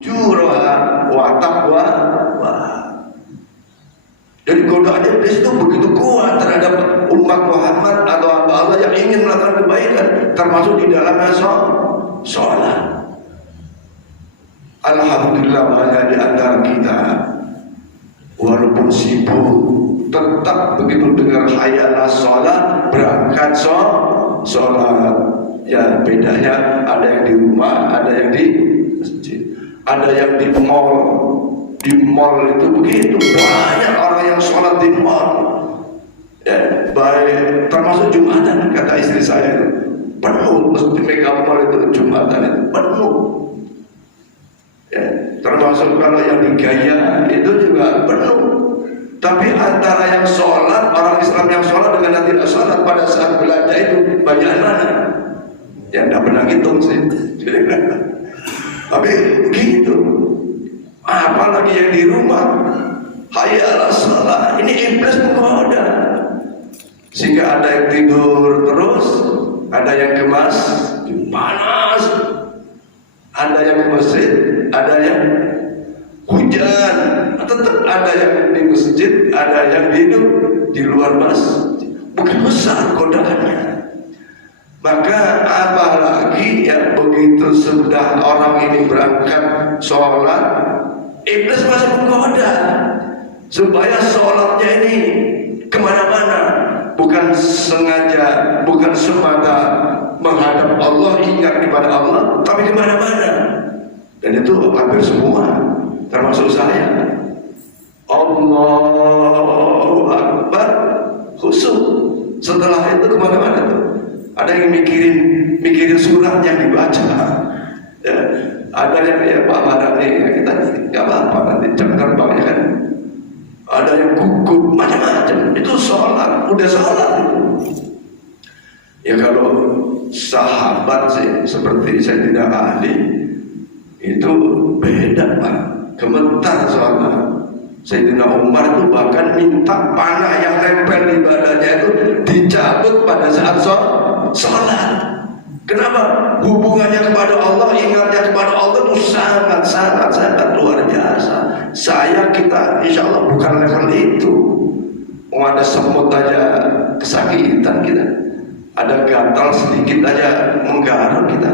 Jurah wa taqwa wa. Jadi godaan iblis itu begitu kuat terhadap umat Muhammad atau hamba Allah yang ingin melakukan kebaikan, termasuk di dalamnya sholat. Alhamdulillah banyak di antara kita walaupun sibuk tetap begitu dengar hayya 'alas sholat berangkat sholat. Ya bedanya ada yang di rumah, ada yang di masjid, ada yang di mall. Di mall itu begitu banyak orang yang sholat di mall. Ya, baik termasuk Jumatan, kata istri saya itu penuh, mesti Mega Mall itu Jumatan itu penuh. Ya, termasuk kalau yang di Gaya itu juga penuh. Tapi antara yang sholat, orang Islam yang sholat dengan yang tidak sholat pada saat belanja itu banyak mana? Ya tidak pernah hitung sih. Tapi begitu. Apalagi yang di rumah, hayya 'alas shalah, ini iblis menggoda. Sehingga ada yang tidur terus, ada yang kemas, panas, ada yang ke masjid, ada yang hujan, tetap ada yang di masjid, ada yang hidup di luar masjid. Bukan besar godaannya. Maka apalagi ya begitu sudah orang ini berangkat sholat, iblis masih menggoda supaya sholatnya ini kemana-mana, bukan sengaja, bukan semata menghadap Allah, ingat kepada Allah, tapi kemana-mana. Dan itu hampir semua, termasuk saya. Allahu Akbar, khusyuk. Setelah itu kemana-mana tuh. Ada yang mikirin surat yang dibaca. Ya, ada yang ya Pak Madani, ya kita nggak apa-apa nanti jam terbangnya kan. Ada yang gugup macam-macam. Itu sholat, udah sholat itu. Ya kalau sahabat sih seperti saya tidak ahli, itu beda Pak. Gemetar sholat. Sayyidina Umar itu bahkan minta panah yang nempel di badannya itu dicabut pada saat sholat. Kenapa? Hubungannya kepada Allah, ingatnya kepada Allah itu sangat luar biasa. Kita insya Allah bukan level itu. Mau ada semut aja kesakitan kita, ada gatal sedikit aja menggaruk kita.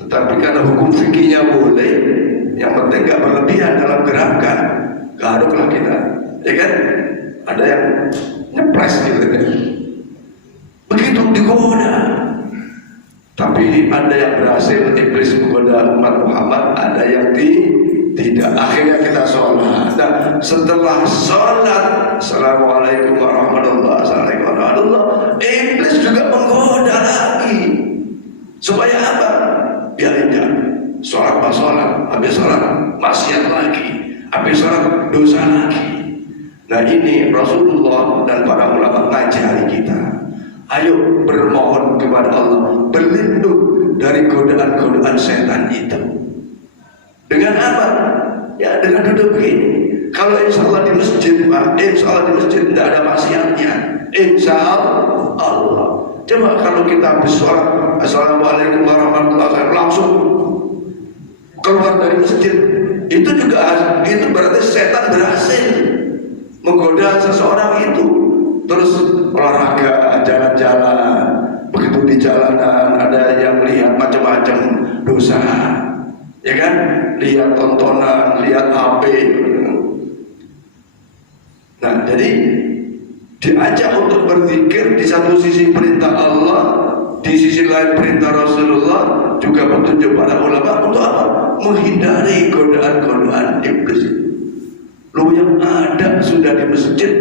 Tetapi karena hukum fikihnya boleh, yang penting gak berlebihan dalam gerakan, garuklah kita, ya kan? Ada yang nyepres gitu kan. Begitu digoda. Tapi ada yang berhasil iblis menggoda umat Muhammad, ada yang tidak. Akhirnya kita sholat. Nah, setelah sholat, assalamualaikum warahmatullahi wabarakatuh, iblis juga menggoda lagi. Supaya apa? Biar tidak sholat pas sholat, habis sholat maksiat lagi, habis sholat dosa lagi. Nah ini Rasulullah dan para ulama ngajari kita. Ayo bermohon kepada Allah, berlindung dari godaan-godaan setan itu. Dengan apa? Ya dengan duduk begini. Kalau insya Allah di masjid Pak, insya Allah di masjid tidak ada maksiatnya, insya Allah. Coba kalau kita habis sholat, assalamualaikum warahmatullahi wabarakatuh, langsung keluar dari masjid, itu berarti setan berhasil menggoda seseorang itu. Terus olahraga, jalan-jalan, begitu di jalanan ada yang melihat macam-macam dosa, ya kan? Lihat tontonan, lihat HP. Nah, jadi diajak untuk berzikir, di satu sisi perintah Allah, di sisi lain perintah Rasulullah, juga petunjuk para ulama untuk apa? Menghindari godaan-godaan iblis. Lo yang ada sudah di masjid,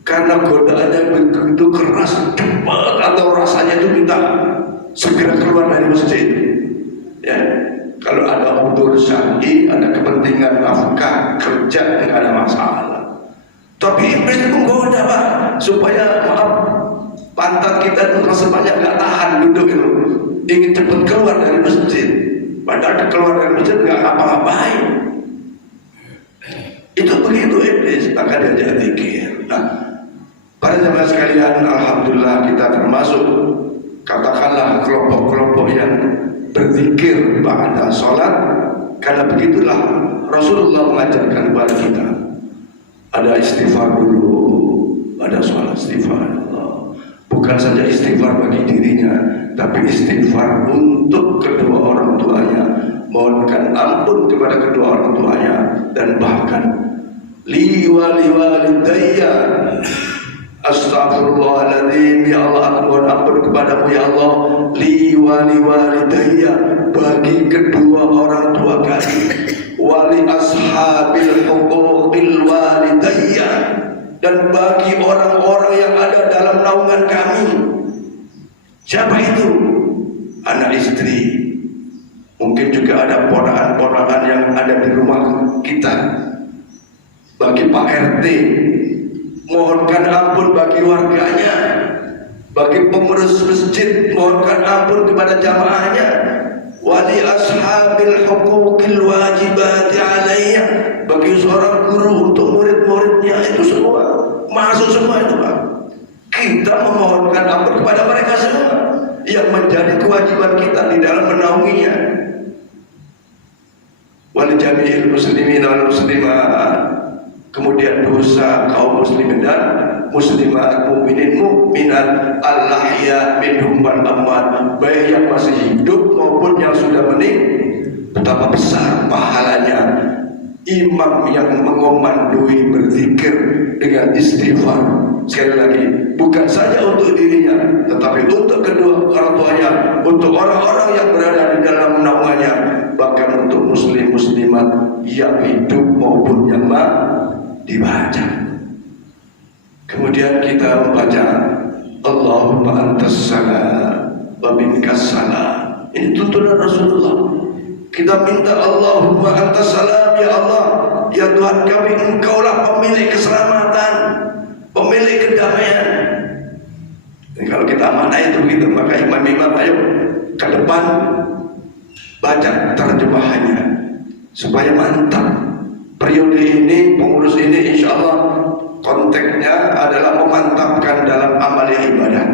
karena godaannya begitu keras, cepat, atau rasanya itu minta segera keluar dari masjid. Ya, kalau ada udzur syar'i, ada kepentingan nafkah, kerja, nggak ada masalah. Tapi iblis itu menggoda Pak, supaya maaf, pantat kita itu rasanya nggak tahan duduk itu, ingin cepat keluar dari masjid. Padahal keluar dari masjid nggak ngapa-ngapain. Itu begitu iblis, maka diajak zikir. Nah, para jemaah sekalian, alhamdulillah kita termasuk katakanlah kelompok-kelompok yang berzikir pada sholat Karena begitulah Rasulullah mengajarkan kepada kita. Ada istighfar dulu, ada sholat istighfar. Bukan saja istighfar bagi dirinya, tapi istighfar untuk kedua orang tuanya, mohonkan ampun kepada kedua orang tuanya, dan bahkan li walidayya astaghfirullahaladzim, ya Allah aku mohon ampun kepadamu ya Allah, li walidayya, bagi kedua orang tua kami, wali ashabil huquqil walidayya, dan bagi orang-orang yang ada dalam naungan kami. Siapa itu? Anak istri, mungkin juga ada ponakan-ponakan yang ada di rumah kita. Bagi Pak RT, mohonkan ampun bagi warganya. Bagi pengurus masjid, mohonkan ampun kepada jamaahnya. Wali ashabil huquqil wajibati alayya, bagi seorang guru untuk murid-muridnya, itu semua masuk semua itu Pak. Kita memohonkan ampun kepada mereka semua yang menjadi kewajiban kita di dalam menaunginya. Wal jami'il muslimin wal muslimat, kemudian dosa kaum muslimin dan muslimat, mukminin mukminat, al-ahya minhum wal amwat, baik yang masih hidup maupun yang sudah meninggal. Betapa besar pahalanya imam yang mengomandoi berzikir dengan istighfar. Sekali lagi, bukan saja untuk dirinya, tetapi untuk kedua orang tuanya, untuk orang-orang yang berada di dalam naungannya, bahkan untuk muslim muslimat yang hidup maupun yang dibaca. Kemudian kita membaca Allahumma antas salam wa minkas salam. Ini tuntunan Rasulullah. Kita minta Allahumma antas salam, ya Allah, ya Tuhan kami, Engkaulah pemilik keselamatan, pemilik kedamaian. Dan kalau kita amanah itu gitu, maka imam-imam ayo ke depan baca terjemahannya supaya mantap. Periode ini, pengurus ini insya Allah konteksnya adalah memantapkan dalam amalia ibadah,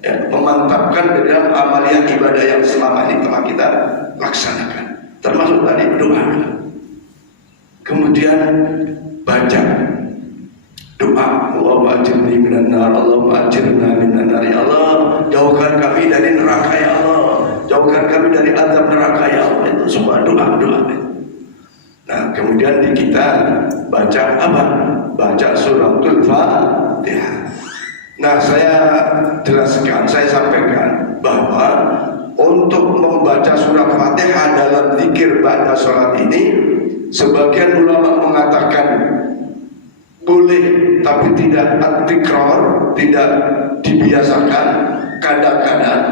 ya, memantapkan dalam amalia ibadah yang selama ini telah kita laksanakan, termasuk tadi berdoa. Kemudian baca doa, Allahumma ajirni minan nar, Allahumma ajirna minan nar, ya Allah jauhkan kami dari neraka ya Allah, jauhkan kami dari azab neraka ya Allah. Itu semua doa-doa. Nah, kemudian di kita baca apa? Baca suratul Fatihah. Nah, saya jelaskan, saya sampaikan bahwa untuk membaca surat Fatihah dalam zikir ba'da sholat ini, sebagian ulama mengatakan boleh, tapi tidak at-tikrar, tidak dibiasakan kadang-kadang.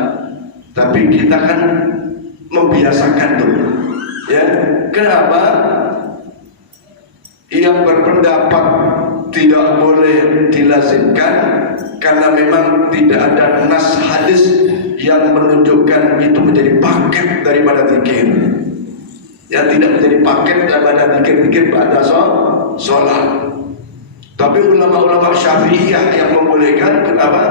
Tapi kita kan membiasakan tuh, ya. Kenapa? Yang berpendapat tidak boleh dilazimkan karena memang tidak ada nas hadis yang menunjukkan itu menjadi paket daripada zikir. Ya, tidak menjadi paket daripada zikir-zikir pada sholat. Tapi ulama-ulama Syafi'iyah yang membolehkan, kenapa?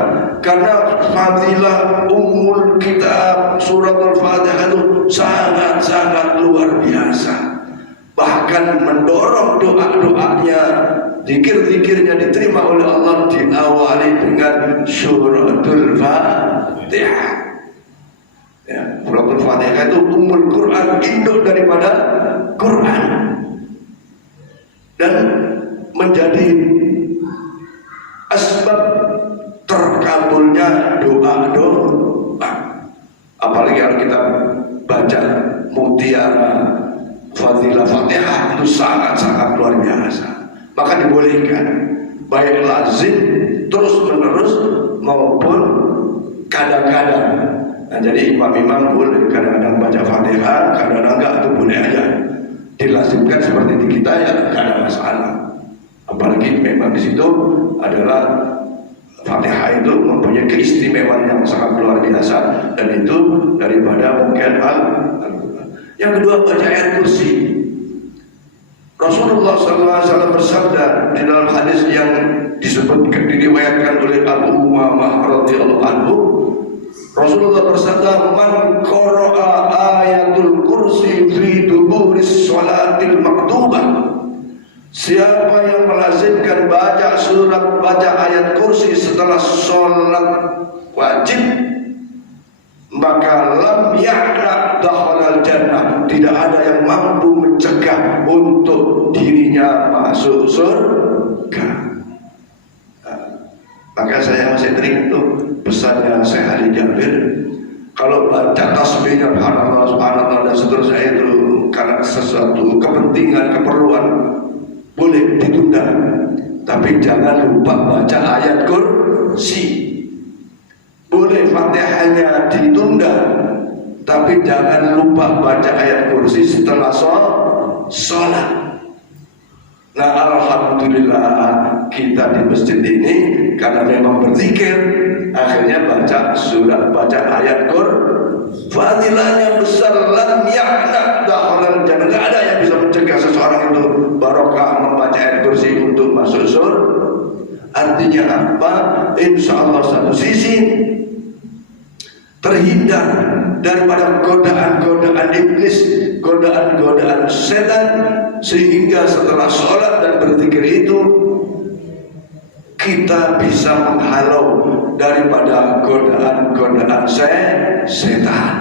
Karena fadilah ummul kitab suratul Fatihah itu sangat-sangat luar biasa. Bahkan mendorong doa-doanya, zikir-zikirnya diterima oleh Allah diawali dengan suratul Fatihah. Ya, suratul Fatihah itu ummul Quran, induk daripada Quran, dan menjadi asbab terkabulnya doa-doa. Apalagi kalau kita baca mutiara fadilah Fatihah itu sangat-sangat luar biasa. Maka dibolehkan baik lazim terus menerus maupun kadang-kadang. Nah, jadi imam-imam boleh kadang-kadang baca Fatihah, kadang-kadang enggak, itu boleh aja. Dilazimkan seperti di kita ya tidak ada masalah. Apalagi memang di situ adalah Fatihah itu mempunyai keistimewaan yang sangat luar biasa, dan itu daripada mungkin Al-Quran. Yang kedua, baca ayat kursi. Rasulullah SAW bersabda di dalam hadis yang disebutkan, diriwayatkan oleh Abu Umamah radhiyallahu anhu, Rasulullah bersabda, man qara'a ayatul kursi fi duburis setelah sholat wajib, maka lam ya'na dakhalal jannah, tidak ada yang mampu mencegah untuk dirinya masuk surga. Maka saya masih teringat tuh pesannya Syekh Ali Jabir, kalau baca tasbihnya subhanallah subhanallah dan seterusnya itu karena sesuatu kepentingan keperluan boleh ditunda, tapi jangan lupa baca ayat kursi. Boleh Fatihahnya ditunda, tapi jangan lupa baca ayat kursi setelah sholat. Nah, alhamdulillah kita di masjid ini karena memang berzikir, akhirnya baca surat, baca ayat kursi. Fadilahnya besar, lam ya'na dakhalal jannah. Tidak ada yang bisa mencegah seseorang itu barokah membaca ayat kursi untuk masuk surga. Artinya apa? Insya Allah satu sisi terhindar daripada godaan-godaan iblis, godaan-godaan setan, sehingga setelah sholat dan berzikir itu kita bisa menghalau daripada godaan-godaan setan.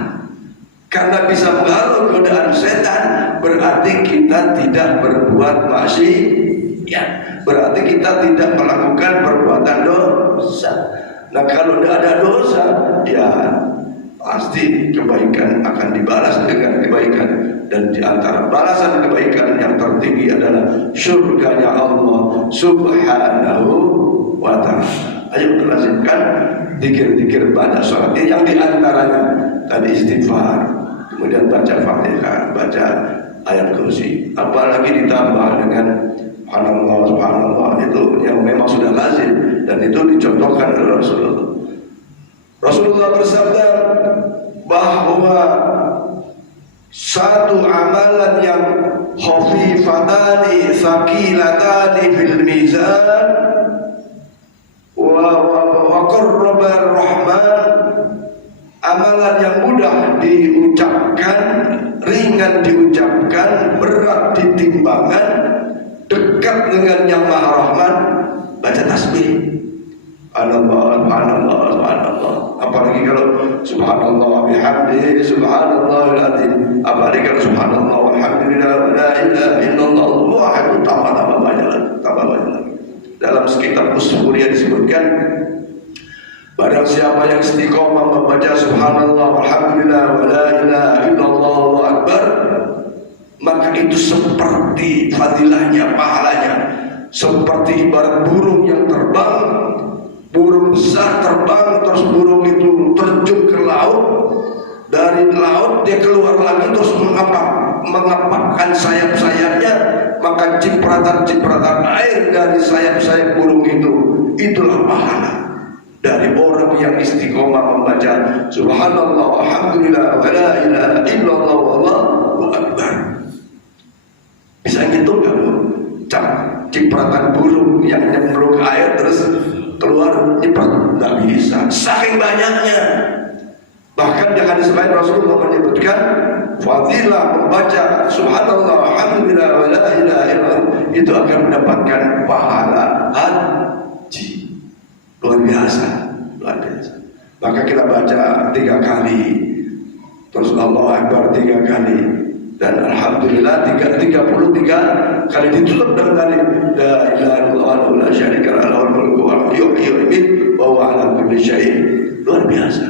Karena bisa menghalau godaan setan, berarti kita tidak berbuat maksiat, berarti kita tidak melakukan perbuatan dosa. Nah, kalau tidak ada dosa, ya pasti kebaikan akan dibalas dengan kebaikan, dan di antara balasan kebaikan yang tertinggi adalah surganya Allah Subhanahu wa ta'ala. Ayo lazimkan zikir-zikir pada sholat ini, yang diantaranya tadi istighfar, kemudian baca Fatihah, baca ayat kursi, apalagi ditambah dengan subhanallah subhanallah, itu yang memang sudah lazim dan itu dicontohkan oleh Rasulullah. Rasulullah bersabda bahwa satu amalan yang khafifatani thaqilatani fil mizan wa qarrabar rahman, amalan yang mudah diucapkan, ringan diucapkan, berat ditimbangan, dekat dengan yang Maha Rahman, baca tasbih. Subhanallah, subhanallah, subhanallah. Apalagi kalau subhanallah bihamdihi subhanallahil azim. Apalagi kalau subhanallah walhamdulillah wa la ilaha illallah, wah itu tambah banyak lagi. Dalam kitab Usul-Muria disebutkan, barang siapa yang istiqomah membaca subhanallah walhamdulillah wa la ilaha illallah Allahu akbar, maka itu seperti fadilahnya, pahalanya, seperti ibarat burung yang terbang. Burung besar terbang, terus burung itu terjun ke laut, dari laut dia keluar lagi terus mengepakkan sayap-sayapnya, maka cipratan-cipratan air dari sayap-sayap burung itu, itulah pahala dari orang yang istiqomah membaca subhanallah alhamdulillah wa la ilaha illallah wallahu akbar. Bisa ngitung nggak bu? Cipratan burung yang nyemplung air terus keluar nyiprat, nggak bisa, saking banyaknya. Bahkan di hadis lain Rasulullah menyebutkan fadilah membaca subhanallah alhamdulillah wa la ilaha illallah itu akan mendapatkan pahala haji. Luar biasa. Maka kita baca 3 kali, terus Allahu Akbar 3 kali, dan alhamdulillah 33 kali ditutup dengan kali la ilaha illallah la syarika lahu lahul mulku wa yuhyi wa yumiitu wa huwa ala kulli syai'in. Luar biasa.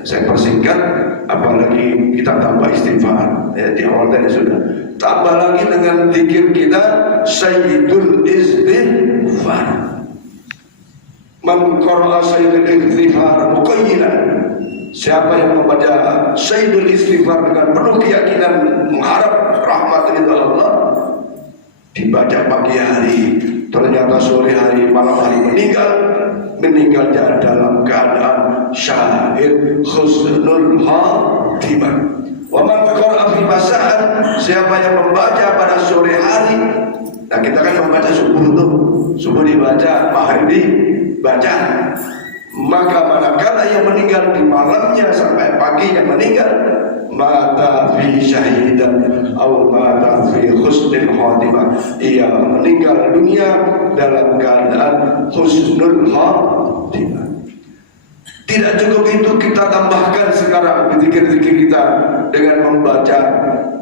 Saya persingkat, apalagi kita tambah istighfar, ya, di awal tadi sudah. Tambah lagi dengan zikir kita sayyidul istighfar. Man qara'a sayyidul istighfar muqayyilan, siapa yang membaca sayyidul istighfar dengan penuh keyakinan mengharap rahmat dari Allah, dibaca pagi hari, ternyata sore hari, malam hari meninggalnya dalam keadaan syahid husnul khatimah. Wa man qara'a fi masa'an, siapa yang membaca pada sore hari, nah kita kan membaca subuh tuh, subuh dibaca, maghrib dibaca, maka manakala yang meninggal di malamnya sampai pagi yang meninggal, mata fi syahidan atau mata fi husnul khatimah, ia meninggal dunia dalam keadaan husnul khatimah. Tidak cukup itu, kita tambahkan sekarang di zikir-zikir kita dengan membaca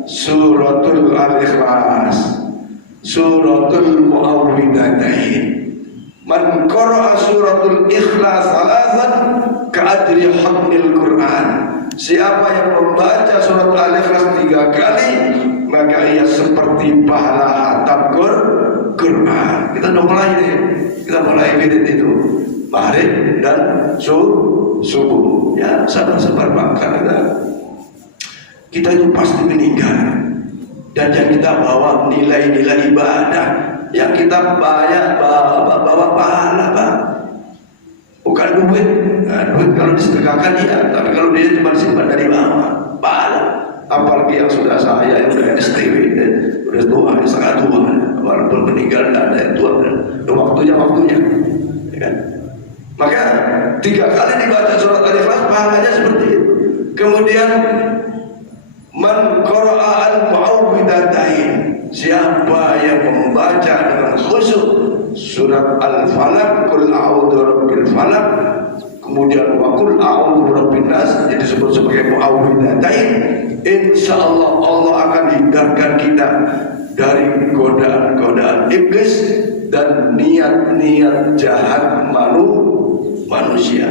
suratul Al-Ikhlas, suratul Muawwidhatain. Man qara'a suratul Ikhlas alasan ka'adri hamil Quran. Siapa yang membaca surat Al-Ikhlas 3 kali, maka ia seperti pahala hatam Quran. Kita mulai nih, kita mulai wirid itu maghrib dan subuh. Ya, sabar-sabar makan kita itu pasti meninggal. Dan yang kita bawa nilai-nilai ibadah, yang kita bawa pahala, Pak. Bukan duit. Nah, duit kalau disedekahkan ya, tapi kalau dia cuma simpan dari bawah, pahala. Apalagi yang sudah saya yang sudah STW, sudah tua, sangat tua, walaupun meninggal tidak ada yang tua, waktunya, ya kan? Maka 3 kali dibaca surat Al-Ikhlas pahalanya seperti itu. Kemudian man qara'a al-mu'awwidhatain, siapa yang membaca dengan khusyuk surat Al-Falaq, qul a'udzu birabbil falaq, kemudian wa qul a'udzu birabbin nas, yang disebut sebagai mu'awwidhatain, insyaallah Allah akan hindarkan kita dari godaan-godaan iblis dan niat-niat jahat manusia.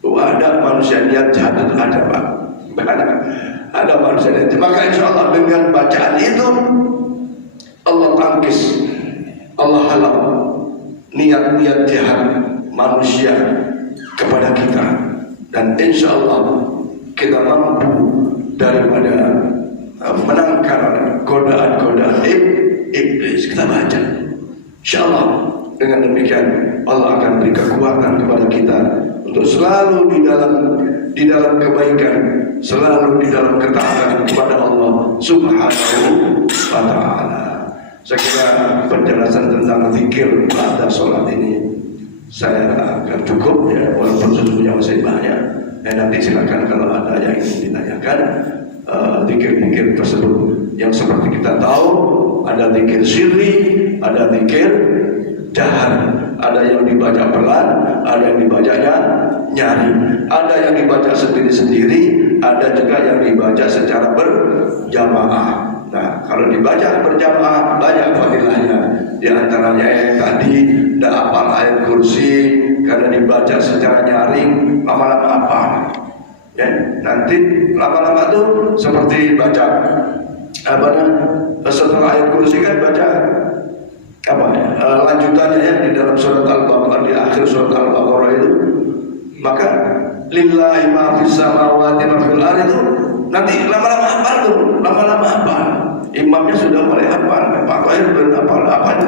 Ada manusia niat jahat itu ada, Pak. Ada manusia niat. Maka insya Allah dengan bacaan itu Allah tangkis, Allah halau niat-niat jahat manusia kepada kita, dan insya Allah kita mampu daripada menangkal godaan-godaan iblis. Kita baca, insya Allah dengan demikian Allah akan beri kekuatan kepada kita untuk selalu di dalam kebaikan, selalu di dalam ketaatan kepada Allah Subhanahu wa ta'ala. Saya kira penjelasan tentang zikir pada sholat ini saya akan cukup ya, walaupun sesungguhnya masih banyak. Nanti silakan kalau ada yang ingin ditanyakan. Zikir-zikir tersebut yang seperti kita tahu, ada zikir sirri, ada zikir jahar, ada yang dibaca pelan, ada yang dibacanya nyari, ada yang dibaca sendiri-sendiri, ada juga yang dibaca secara berjamaah. Nah, kalau dibaca berjamaah banyak fadilahnya. Di antaranya yang tadi tidak hafal ayat kursi karena dibaca secara nyaring, lama-lama hafal. Ya, nanti lama-lama tuh seperti baca setelah ayat kursi kan baca lanjutannya ya di dalam surat Al-Baqarah, di akhir surat Al-Baqarah itu, maka lillahi ma fis samawati ma fil ardi itu nanti lama-lama hafal tuh, lama-lama hafal. Imamnya sudah mulai hafal, Pak Khair belum hafal apa itu,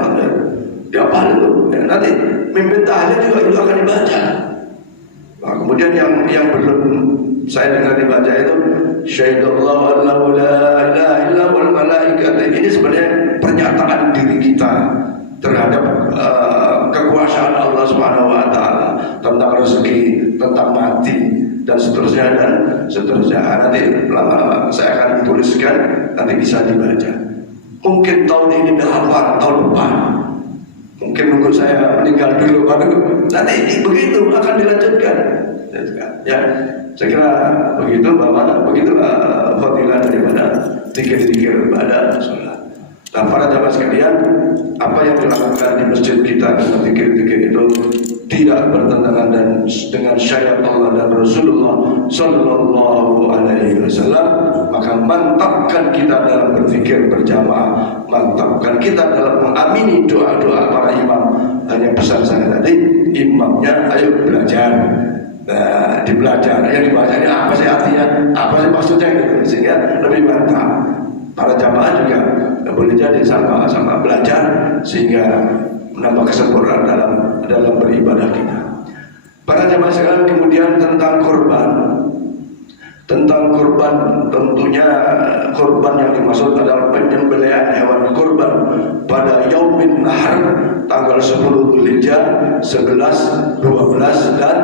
dia hafal itu. Ya, nanti mimpin tahlil juga itu akan dibaca. Nah, kemudian yang belum saya dengar dibaca itu syahidallahu annahu la ilaha illa wal malaikatu. Ini sebenarnya pernyataan diri kita terhadap kekuasaan Allah Subhanahu wa taala tentang rezeki, tentang mati dan seterusnya. Nanti lama-lama saya akan tuliskan, nanti bisa dibaca. Mungkin tahun ini dah hafal, tahun depan mungkin nunggu saya meninggal dulu baru nanti begitu akan dilanjutkan. Ya, saya kira begitu, Bapak. Begitulah fadilah daripada zikir-zikir pada sholat. Nah, para jamaah sekalian, apa yang dilakukan di masjid kita dengan zikir-zikir itu tidak bertentangan dengan syariat Allah dan Rasulullah Sallallahu Alaihi Wasallam. Maka mantapkan kita dalam berzikir berjamaah, mantapkan kita dalam mengamini doa-doa para imam. Hanya pesan saya tadi, imamnya ayo belajar. Nah, dibelajar, yang dibacanya apa sih artinya, apa sih maksudnya gitu, sehingga lebih mantap. Para jamaah juga boleh jadi sama-sama belajar sehingga menambah kesempurnaan dalam beribadah kita. Para jamaah sekalian, kemudian tentang kurban. Tentang kurban, tentunya kurban yang dimaksud adalah penyembelihan hewan kurban pada Yaumin Nahar tanggal 10 Dzulhijjah, 11, 12 dan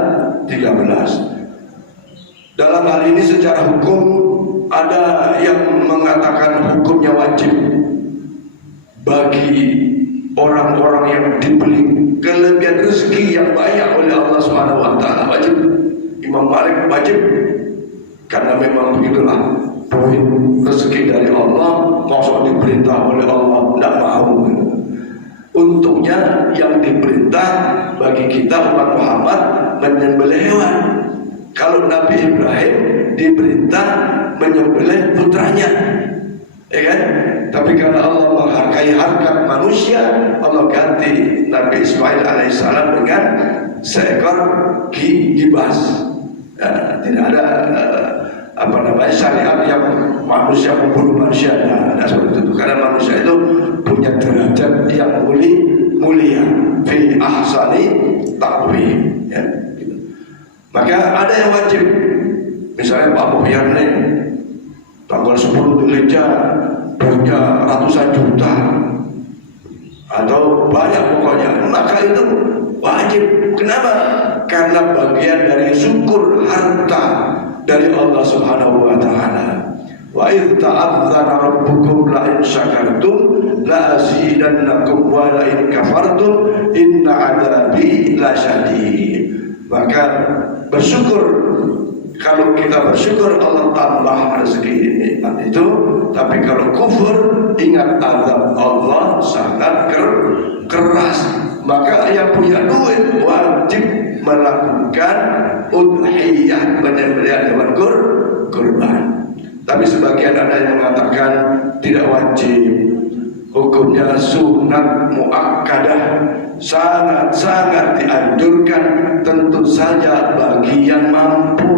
13. Dalam hal ini secara hukum ada yang mengatakan hukumnya wajib bagi orang-orang yang diberi kelebihan rezeki yang banyak oleh Allah Subhanahu wa taala. Wajib. Imam Malik wajib karena memang begitulah poin rezeki dari Allah, maksud diperintah oleh Allah tidak mau. Untungnya yang diperintah bagi kita umat Muhammad menyembelih hewan. Kalau Nabi Ibrahim diperintah menyembelih putranya, ya kan? Tapi karena Allah menghargai harkat manusia, Allah ganti Nabi Ismail alaihissalam dengan seekor kibas. Tidak ada syariat yang manusia membunuh manusia. Nah, seperti itu. Karena manusia itu punya derajat yang mulia fi ahsani taqwim, ya. Maka ada yang wajib. Misalnya Pak Muhyan nih tanggal 10 Dzulhijjah punya ratusan juta atau banyak pokoknya, maka itu wajib. Kenapa? Karena bagian dari syukur harta dari Allah Subhanahu wa taala. Wa idz ta'adzana rabbukum la in syakartum la azidannakum wa la in kafartum inna 'adzabi lasyadid. Maka bersyukur, kalau kita bersyukur Allah tambah rezeki nikmat itu. Tapi kalau kufur, ingat azab Allah sangat keras. Maka yang punya duit wajib melakukan udhiyah, penyembelihan hewan kurban. Tapi sebagian ada yang mengatakan tidak wajib, hukumnya sunat muakkadah, sangat-sangat dianjurkan, tentu saja bagi yang mampu.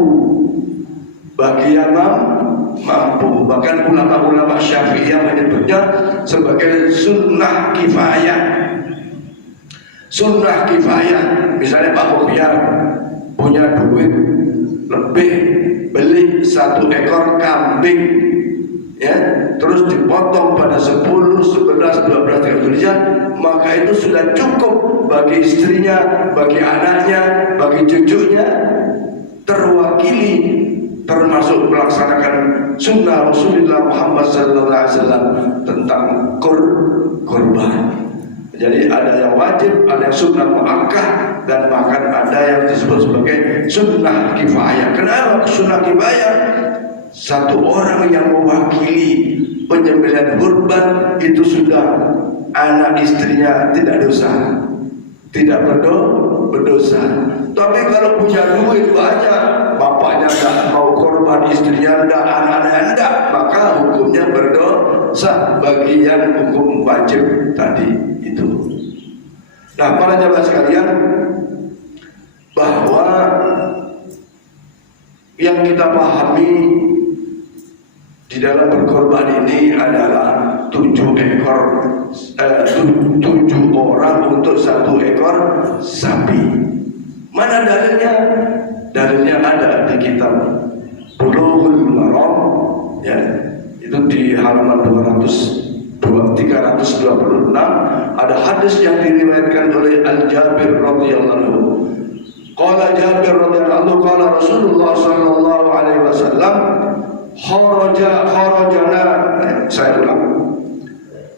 Bagi yang mampu, bahkan ulama-ulama Syafi'iyah menyebutnya sebagai sunnah kifayah. Sunnah kifayah, misalnya Pak Muhyan punya duit lebih, beli 1 ekor kambing, ya, terus dipotong pada 10, 11, 12 Dzulhijjah, maka itu sudah cukup bagi istrinya, bagi anaknya, bagi cucunya, terwakili, termasuk melaksanakan sunnah Rasulullah Muhammad SAW tentang kurban. Jadi ada yang wajib, ada yang sunnah muakkad, dan bahkan ada yang disebut sebagai sunnah kifayah. Kenapa sunnah kifayah? Satu orang yang mewakili penyembelihan kurban itu sudah anak istrinya tidak dosa, tidak berdosa. Tapi kalau punya duit banyak, bapaknya tidak mau korban, istrinya tidak, anak-anaknya tidak, maka hukumnya berdosa bagi yang hukum wajib tadi itu. Nah, para jamaah sekalian, bahwa yang kita pahami di dalam berkorban ini adalah 7 orang untuk 1 ekor sapi. Mana dalilnya? Dalilnya ada di kitab Bulughul Maram, ya, itu di halaman 326 ada hadis yang diriwayatkan oleh Al-Jabir radhiyallahu anhu. Qala Jabir radhiyallahu anhu, qala Rasulullah sallallahu alaihi wasallam, kharajana, saya ulang,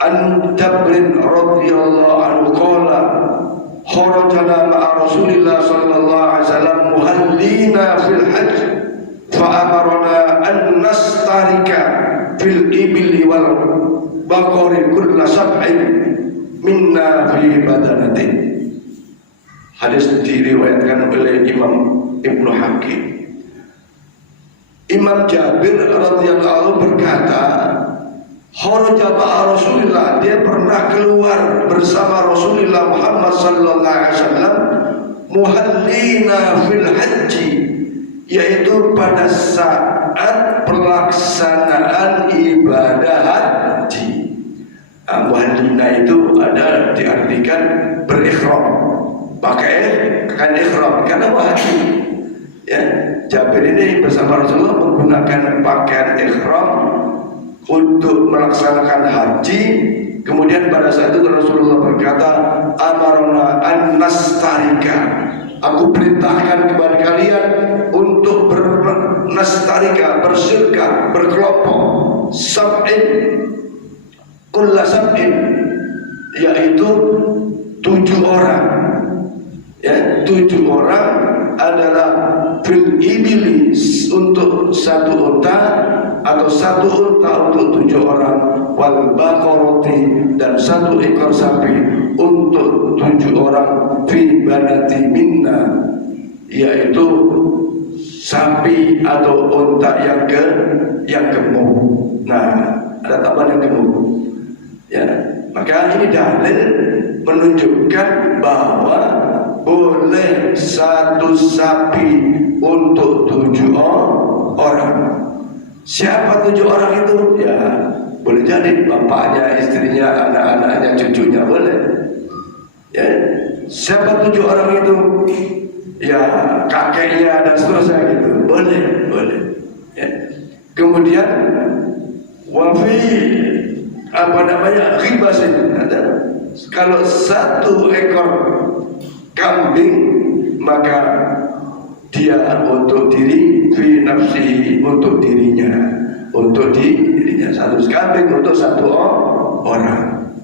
an Jabrin radhiyallahu anhu qala kharajana ma'a Rasulillah sallallahu alaihi wasallam muhallina fil hajj fa amarna an nastarika fil ibli wal baqari kulla sab'in minna fi badanatin. Hadis diriwayatkan oleh Imam Ibnu Hakim. Imam Jabir radhiyallahu berkata, kharaja ma'a Rasulillah, dia pernah keluar bersama Rasulullah Muhammad sallallahu alaihi wasallam muhallina fil haji, yaitu pada saat pelaksanaan ibadah haji. Muhallina itu ada diartikan berikhram, pakai kain ikhram karena haji. Ya, Jabir ini bersama Rasulullah menggunakan pakaian ikhram untuk melaksanakan haji. Kemudian pada saat itu Rasulullah berkata, amarna an nastarika, aku perintahkan kepada kalian untuk nastarika, bersyirka, berkelompok, sab'in, kulla sab'in, yaitu 7 orang. Ya, 7 orang adalah fil ibili untuk 1 unta, atau 1 unta untuk 7 orang, wal baqarati, dan 1 ekor sapi untuk 7 orang, fi banati minna, yaitu sapi atau unta yang gemuk. Nah, ada tambahan yang gemuk. Ya, maka ini dalil menunjukkan bahwa boleh 1 sapi untuk 7 orang. Siapa 7 orang itu? Ya, boleh jadi bapaknya, istrinya, anak-anaknya, cucunya, boleh. Ya, siapa 7 orang itu? Ya, kakeknya dan seterusnya gitu. Boleh. Ya. Kemudian wafi ribasin, ada. Kalau 1 ekor kambing, maka dia untuk diri, fi nafsi, untuk dirinya, untuk dirinya. 1 kambing untuk 1 orang.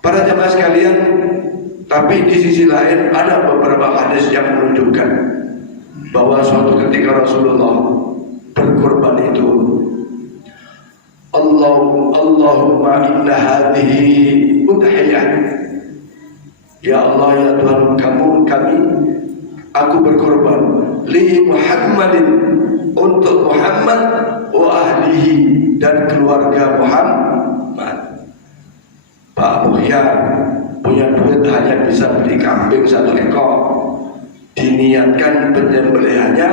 Para jemaah sekalian, tapi di sisi lain ada beberapa hadis yang menunjukkan bahwa suatu ketika Rasulullah berkorban itu, Allahumma inna hadhihi udhiyah. Ya Allah, ya Tuhan kami, aku berkorban li Muhammadin, untuk Muhammad, wa ahlihi, dan keluarga Muhammad. Pak Muhyar punya duit hanya bisa beli kambing 1 ekor, diniatkan penyembelihannya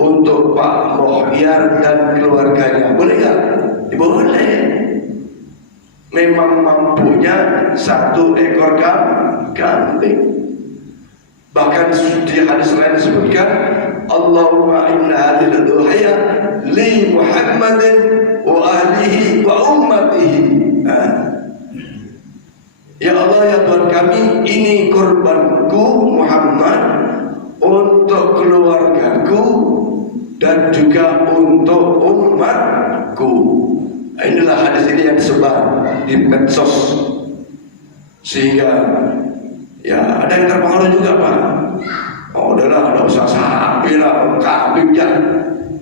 untuk Pak Muhyar dan keluarganya. Boleh nggak? Boleh. Memang mampunya 1 ekor kambing. Bahkan di hadis lain disebutkan, Allahumma inna hadhihi al-udhiyah li Muhammadin wa ahlihi wa ummatihi. Ya Allah, ya Tuhan kami, ini korbanku Muhammad untuk keluargaku dan juga untuk umatku. Inilah hadis ini yang disebar di medsos, sehingga ya ada yang terpengaruh juga, Pak. Oh, udahlah, ada usah sapi lah, kambing ya.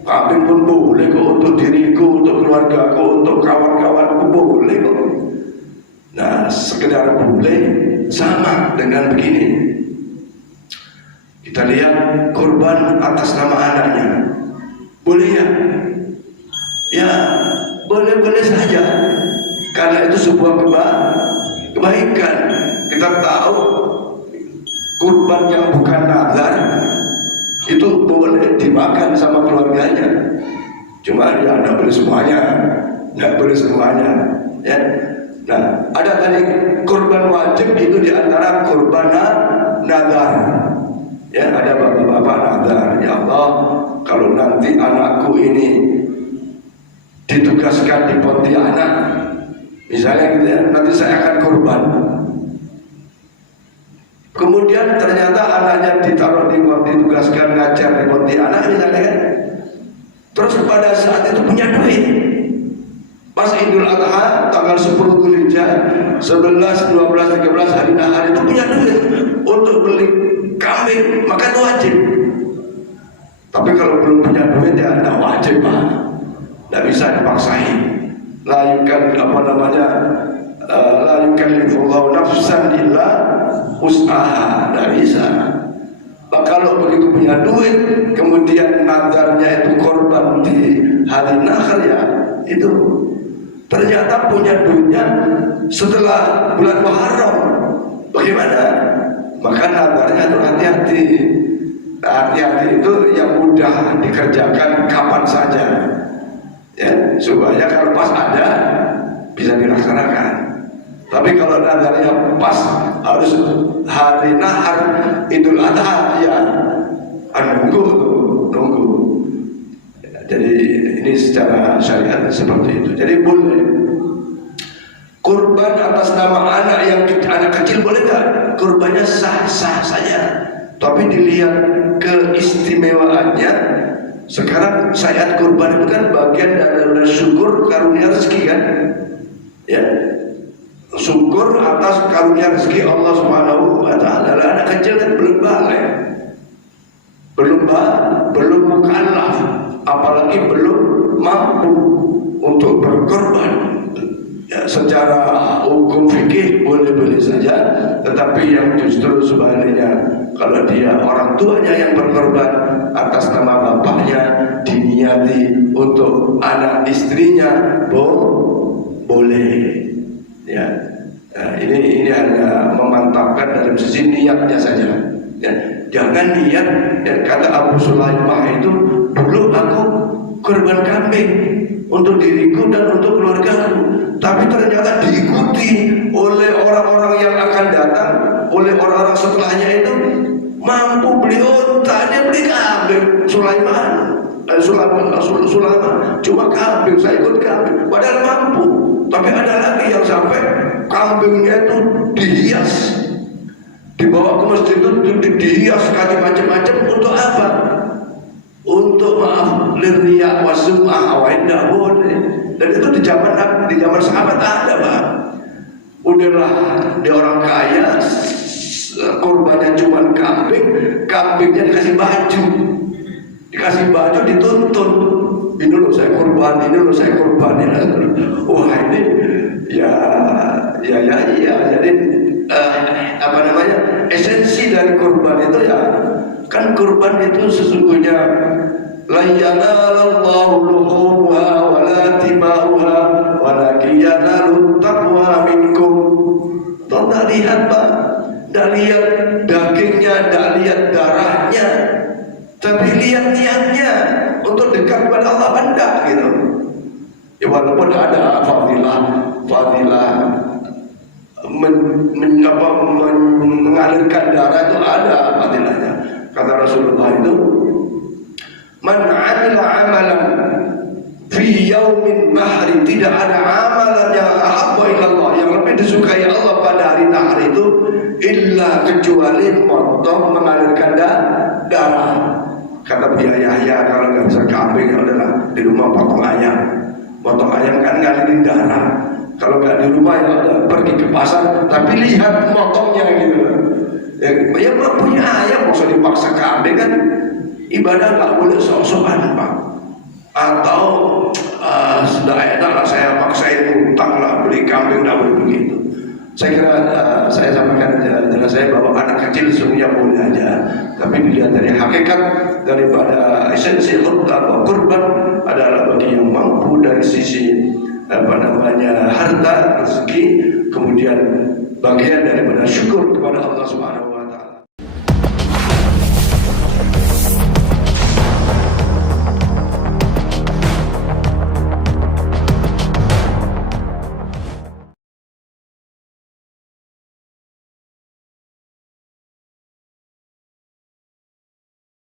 Kambing pun boleh kok, untuk diriku, untuk keluargaku, untuk kawan-kawanku boleh kok. Nah, sekedar boleh sama dengan begini. Kita lihat kurban atas nama anaknya. Boleh ya? Ya, boleh-boleh saja. Karena itu sebuah kebaikan. Kita tahu kurban yang bukan nazar itu boleh dimakan sama keluarganya. Cuma ya tidak boleh semuanya. Ya. Nah, ada tadi kurban wajib itu diantara kurban nazar. Ya, ada bapak-bapak nazar. Ya Allah, kalau nanti anakku ini ditugaskan di Pontianak, misalnya gitu ya, nanti saya akan kurban. Kemudian ternyata anaknya ditugaskan ngajar di Pontianak misalnya kan. Terus pada saat itu punya duit. Pas Idul Adha tanggal 10 Dzulhijjah 11, 12, 13 hari nahar itu punya duit untuk beli kambing, maka itu wajib. Tapi kalau belum punya duit ya tidak wajib, Pak. Tidak bisa dipaksain. La yukallifullahu nafsan illa usaha, tidak bisa. Nah, kalau begitu punya duit, kemudian nadarnya itu korban di hari nahar, ya itu ternyata punya duitnya setelah bulan Muharram, bagaimana? Maka nadarnya itu hati-hati. Hati-hati itu yang mudah dikerjakan kapan saja, ya, supaya kalau pas ada bisa dilaksanakan. Tapi kalau nadarnya pas harus hari nahar Idul Adha, ya nunggu. Jadi ini secara syariat seperti itu. Jadi boleh kurban atas nama anak kecil, boleh nggak? Kurbannya sah-sah saja. Tapi dilihat keistimewaannya Sekarang syariat kurban itu kan bagian dari syukur karunia rezeki kan, ya. Syukur atas karunia rezeki Allah Subhanahu wa taala. Anak kecil kan belum balik, belum mukallaf, apalagi belum mampu untuk berkorban. Ya, secara hukum fikih boleh-boleh saja, tetapi yang justru sebaliknya, kalau dia orang tuanya yang berkorban atas nama bapaknya, diniati untuk anak istrinya, boleh. Ya, nah, ini hanya memantapkan dari sisi niatnya saja. Ya, jangan niat, ya, kata Abu Sulaimah itu, dulu aku korban kambing untuk diriku dan untuk keluargaku, tapi ternyata diikuti oleh orang-orang yang akan datang, oleh orang-orang setelahnya itu mampu beli unta, dia beli kambing. Sulaiman cuma kambing, saya ikut kambing, padahal mampu. Tapi ada lagi yang sampai kambingnya itu dihias, dibawa ke masjid itu dihias kali macam-macam. Untuk apa? Untuk maaf liriya wasum'ah, tidak boleh. Dan itu di zaman sahabat ada, Pak. Udahlah, dia orang kaya, korbannya cuma kambingnya dikasih baju dituntun. Ini loh saya korban, ini loh saya korban. Wah ini ya. Jadi apa namanya, esensi dari korban itu ya kan, korban itu sesungguhnya la yanalallahu luhumha wala tima'uha walakin yanalut taqwa minkum. Toh tak lihat, Pak, tak lihat dagingnya, tak lihat darahnya, tapi lihat niatnya untuk dekat kepada Allah, benda gitu. Ya, walaupun ada fadilah mengalirkan darah itu ada fadilahnya. Kata Rasulullah itu, man 'amila 'amalan fi yaumin nahri, tidak ada amalan yang ahabba ila Allah, yang lebih disukai Allah pada hari nahar itu, illa kecuali motong mengalirkan darah. Kata Buya Yahya, kalau nggak bisa kambing, ya udahlah di rumah potong ayam kan ngalirin darah. Kalau nggak di rumah ya udah pergi ke pasar, tapi lihat motongnya gitu. Ya punya ayam, mau dipaksa kambing kan, ibadah nggak boleh sok-sokan, Pak. Atau sudah enak lah saya paksain utang lah beli kambing, nggak boleh begitu. Saya kira saya sampaikan dengan saya bahwa anak kecil semuanya boleh aja, tapi dilihat dari hakikat daripada esensi kurban adalah bagi yang mampu dari sisi harta, rezeki, kemudian bagian daripada syukur kepada Allah Subhanahu